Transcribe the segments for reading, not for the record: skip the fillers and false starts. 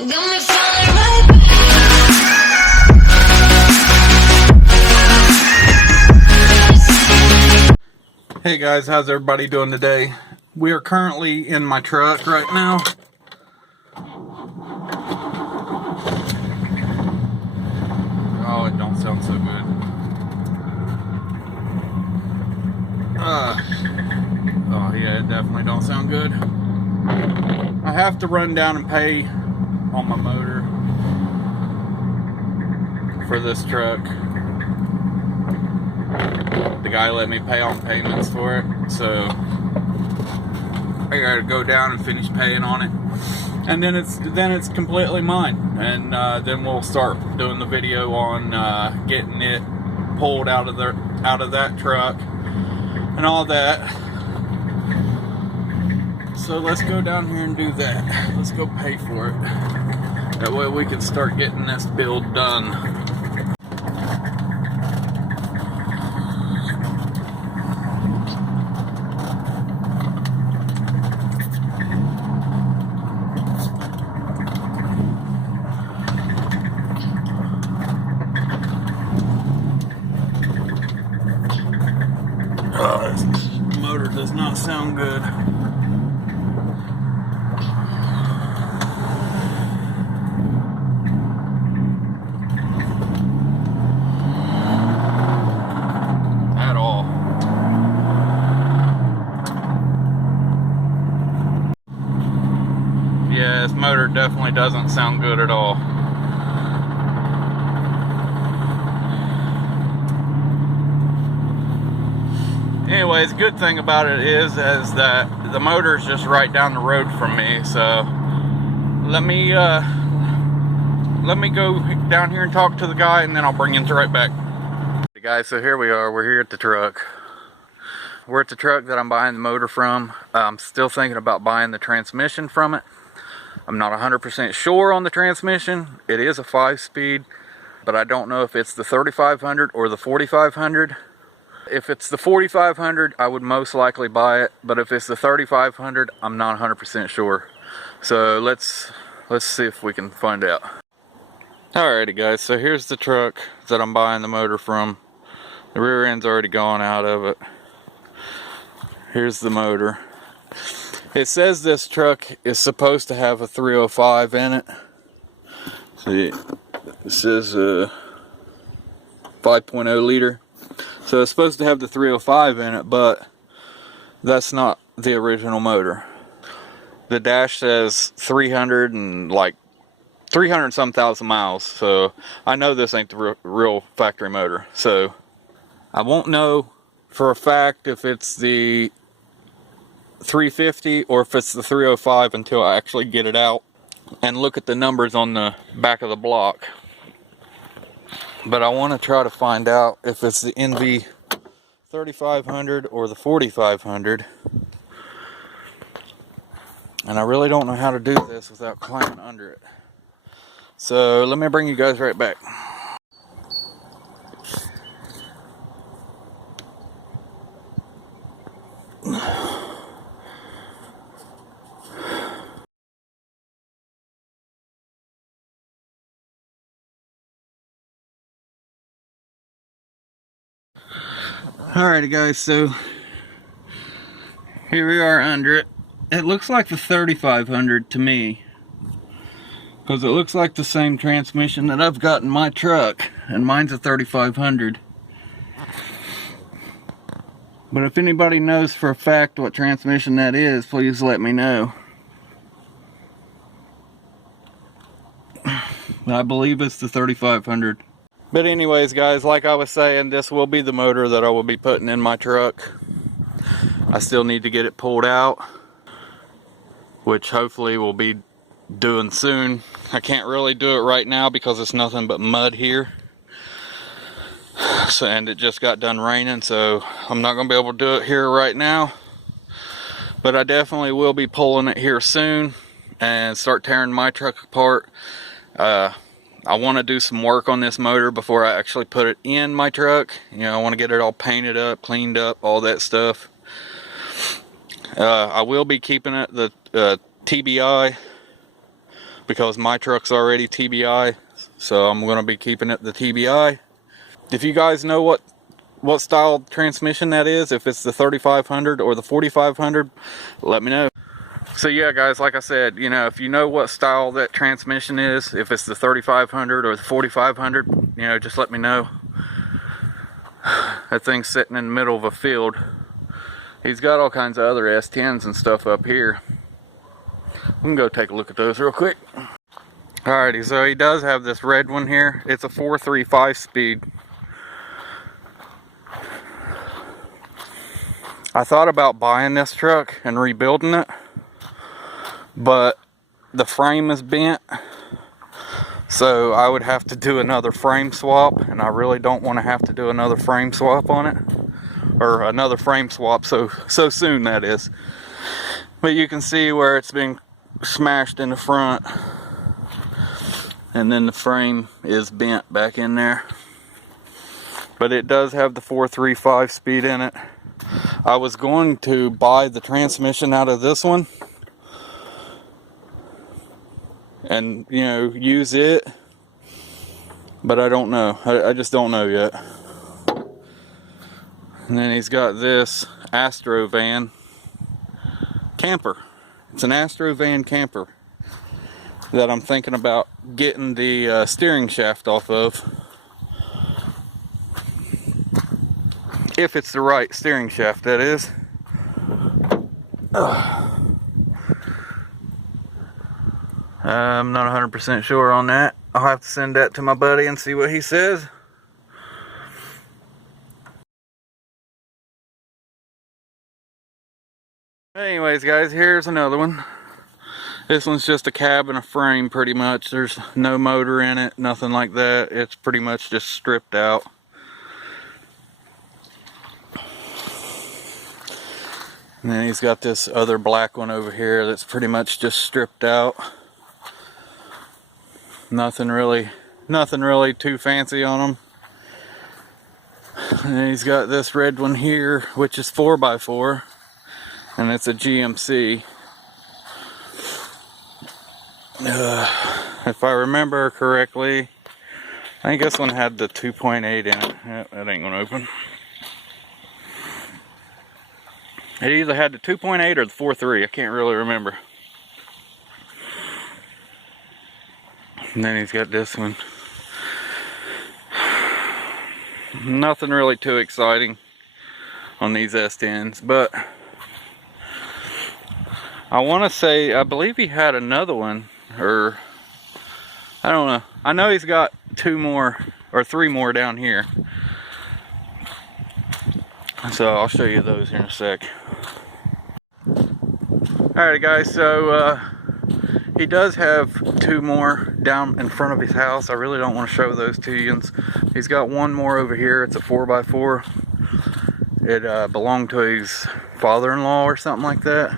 Hey guys, how's everybody doing today? We are currently in my truck right now. Oh, it don't sound so good. Oh yeah, it definitely don't sound good. I have to run down and pay on my motor for this truck. The guy let me pay on payments for it, so I gotta go down and finish paying on it, and then it's completely mine. And then we'll start doing the video on getting it pulled out of that truck and all that. So let's go down here and do that. Let's go pay for it. That way we can start getting this build done. This motor does not sound good. At all. Yeah, this motor definitely doesn't sound good at all. Anyways, good thing about it is that the motor is just right down the road from me. So let me go down here and talk to the guy, and then I'll bring you right back. Hey guys, so here we are. We're here at the truck. We're at the truck that I'm buying the motor from. I'm still thinking about buying the transmission from it. I'm not 100% sure on the transmission. It is a 5-speed, but I don't know if it's the 3500 or the 4500. If it's the 4500, I would most likely buy it, but if it's the 3500, I'm not 100% sure. So let's see if we can find out. Alrighty guys, so here's the truck that I'm buying the motor from. The rear end's already gone out of it. Here's the motor. It says this truck is supposed to have a 305 in it. See, it says 5.0 liter. So it's supposed to have the 305 in it, but that's not the original motor. The dash says 300 some thousand miles, so I know this ain't the real factory motor. So I won't know for a fact if it's the 350 or if it's the 305 until I actually get it out and look at the numbers on the back of the block. But I want to try to find out if it's the NV 3500 or the 4500. And I really don't know how to do this without climbing under it. So let me bring you guys right back. Alrighty guys, so here we are under it. It looks like the 3500 to me, because it looks like the same transmission that I've got in my truck, and mine's a 3500. But if anybody knows for a fact what transmission that is, please let me know. I believe it's the 3500. But anyways guys, like I was saying, this will be the motor that I will be putting in my truck. I still need to get it pulled out, which hopefully we'll be doing soon. I can't really do it right now because it's nothing but mud here. So, and it just got done raining, so I'm not going to be able to do it here right now. But I definitely will be pulling it here soon and start tearing my truck apart. I want to do some work on this motor before I actually put it in my truck. You know, I want to get it all painted up, cleaned up, all that stuff. I will be keeping it the TBI, because my truck's already TBI, so I'm going to be keeping it the TBI. If you guys know what style transmission that is, if it's the 3500 or the 4500, let me know. So yeah guys, like I said, you know, if you know what style that transmission is, if it's the 3500 or the 4500, you know, just let me know. That thing's sitting in the middle of a field. He's got all kinds of other S10s and stuff up here. We can go take a look at those real quick. Alrighty, so he does have this red one here. It's a 435 speed. I thought about buying this truck and rebuilding it, but the frame is bent, so I would have to do another frame swap, and I really don't want to have to do another frame swap on it, or another frame swap so soon, that is. But you can see where it's been smashed in the front, and then the frame is bent back in there. But it does have the 435 speed in it. I was going to buy the transmission out of this one and, you know, use it, but I don't know. I just don't know yet. And then he's got this Astro van camper. It's an Astro van camper that I'm thinking about getting the steering shaft off of. If it's the right steering shaft, that is. I'm not 100% sure on that. I'll have to send that to my buddy and see what he says. Anyways guys, here's another one. This one's just a cab and a frame pretty much. There's no motor in it, nothing like that. It's pretty much just stripped out. And then he's got this other black one over here that's pretty much just stripped out. Nothing really too fancy on them. And then he's got this red one here, which is 4x4, and it's a GMC. If I remember correctly, I think this one had the 2.8 in it. Yep, that ain't gonna open. It either had the 2.8 or the 4.3. I can't really remember. And then he's got this one. Nothing really too exciting on these S10s, but I want to say, I believe he had another one, or I don't know. I know he's got 2 more or 3 more down here. So I'll show you those here in a sec. Alright guys, so he does have 2 more down in front of his house. I really don't want to show those to you. He's got 1 more over here. It's a 4x4. It belonged to his father-in-law or something like that.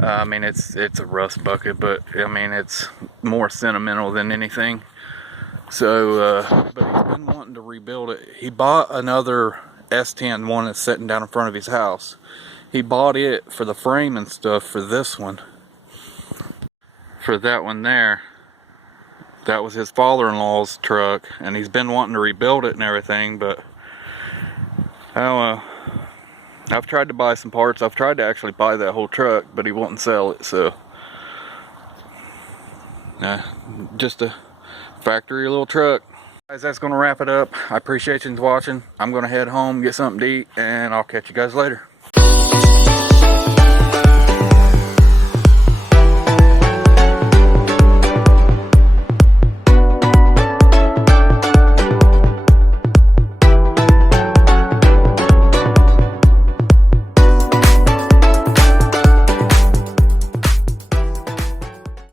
I mean, it's a rust bucket, but I mean, it's more sentimental than anything. So, but he's been wanting to rebuild it. He bought another S10 one that's sitting down in front of his house. He bought it for the frame and stuff for this one. For that one there, that was his father-in-law's truck, and he's been wanting to rebuild it and everything, but I don't know. I've tried to buy some parts. I've tried to actually buy that whole truck, but he wouldn't sell it, so just a factory little truck. Guys, that's gonna wrap it up. I appreciate you watching. I'm gonna head home, get something to eat, and I'll catch you guys later.